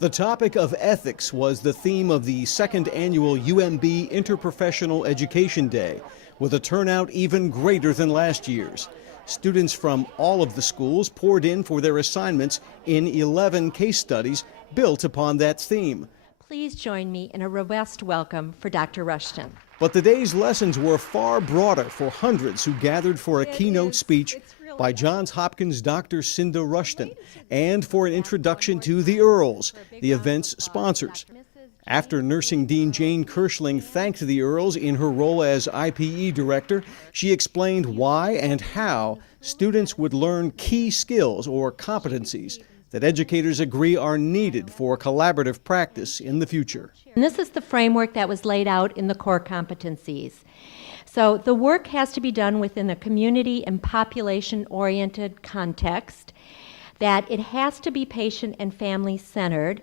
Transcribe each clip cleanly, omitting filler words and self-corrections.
The topic of ethics was the theme of the second annual UMB Interprofessional Education Day, with a turnout even greater than last year's. Students from all of the schools poured in for their assignments in 11 case studies built upon that theme. Please join me in a robust welcome for Dr. Rushton. But the day's lessons were far broader for hundreds who gathered for a keynote speech by Johns Hopkins Dr. Cinda Rushton and for an introduction to the Earls, the event's sponsors. After Nursing Dean Jane Kirschling thanked the Earls in her role as IPE director, she explained why and how students would learn key skills or competencies that educators agree are needed for collaborative practice in the future. And this is the framework that was laid out in the core competencies. So the work has to be done within a community and population-oriented context, that it has to be patient and family-centered.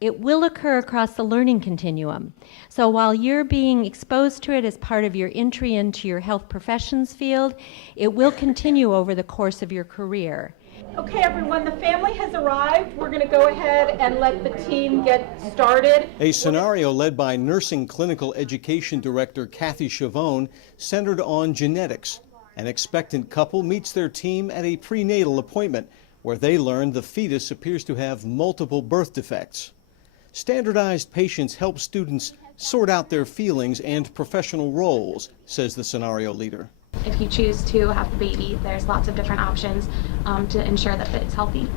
It will occur across the learning continuum. So while you're being exposed to it as part of your entry into your health professions field, it will continue over the course of your career. Okay, everyone, the family has arrived. We're going to go ahead and let the team get started. A scenario led by Nursing Clinical Education Director Kathy Chavone centered on genetics. An expectant couple meets their team at a prenatal appointment where they learn the fetus appears to have multiple birth defects. Standardized patients help students sort out their feelings and professional roles, says the scenario leader. If you choose to have the baby, there's lots of different options to ensure that it's healthy.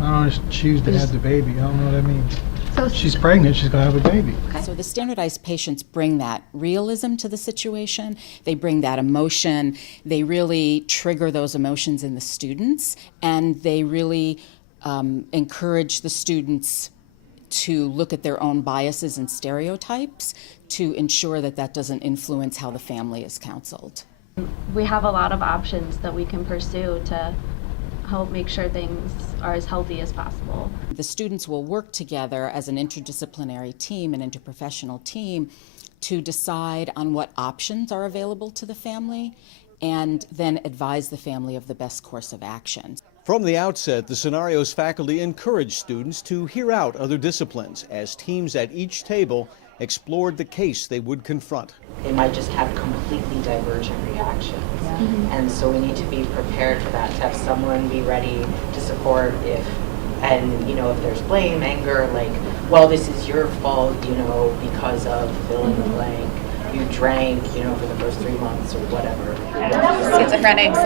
I don't choose to have the baby. I don't know what that means. So she's pregnant, she's going to have a baby. Okay. So the standardized patients bring that realism to the situation. They bring that emotion. They really trigger those emotions in the students, and they really encourage the students to look at their own biases and stereotypes to ensure that that doesn't influence how the family is counseled. We have a lot of options that we can pursue to help make sure things are as healthy as possible. The students will work together as an interdisciplinary team, an interprofessional team, to decide on what options are available to the family and then advise the family of the best course of action. From the outset, the scenario's faculty encouraged students to hear out other disciplines as teams at each table explored the case they would confront. They might just have completely divergent reactions. And so we need to be prepared for that, to have someone be ready to support if there's blame, anger, like, well, this is your fault, because of fill in the blank. You drank, for the first 3 months or whatever. Schizophrenics,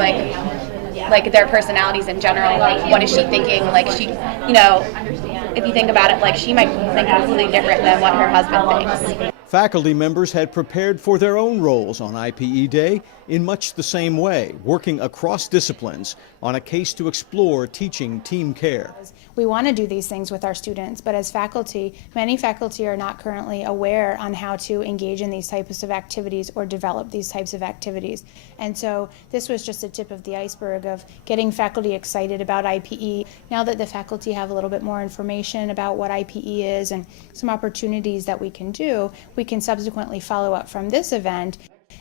like their personalities in general, like what is she thinking? Like she, if you think about it, like she might think completely different than what her husband thinks. Faculty members had prepared for their own roles on IPE Day in much the same way, working across disciplines on a case to explore teaching team care. We want to do these things with our students, but as faculty, many faculty are not currently aware on how to engage in these types of activities or develop these types of activities. And so this was just a tip of the iceberg of getting faculty excited about IPE. Now that the faculty have a little bit more information about what IPE is and some opportunities that we can do, we can subsequently follow up from this event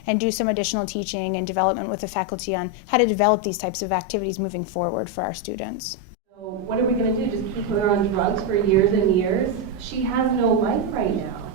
and do some additional teaching and development with the faculty on how to develop these types of activities moving forward for our students. So what are we going to do? Just keep her on drugs for years and years? She has no life right now.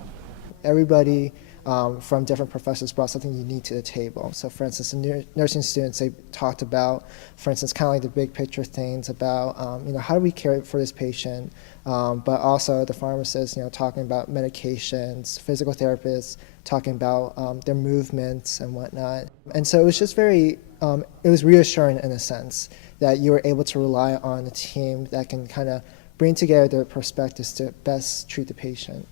Everybody from different professors brought something unique to the table. So for instance, the nursing students, they talked about, for instance, kind of like the big picture things about, how do we care for this patient, but also the pharmacists, talking about medications, physical therapists, talking about their movements and whatnot. And so it was just very, it was reassuring in a sense that you were able to rely on a team that can kind of bring together their perspectives to best treat the patient.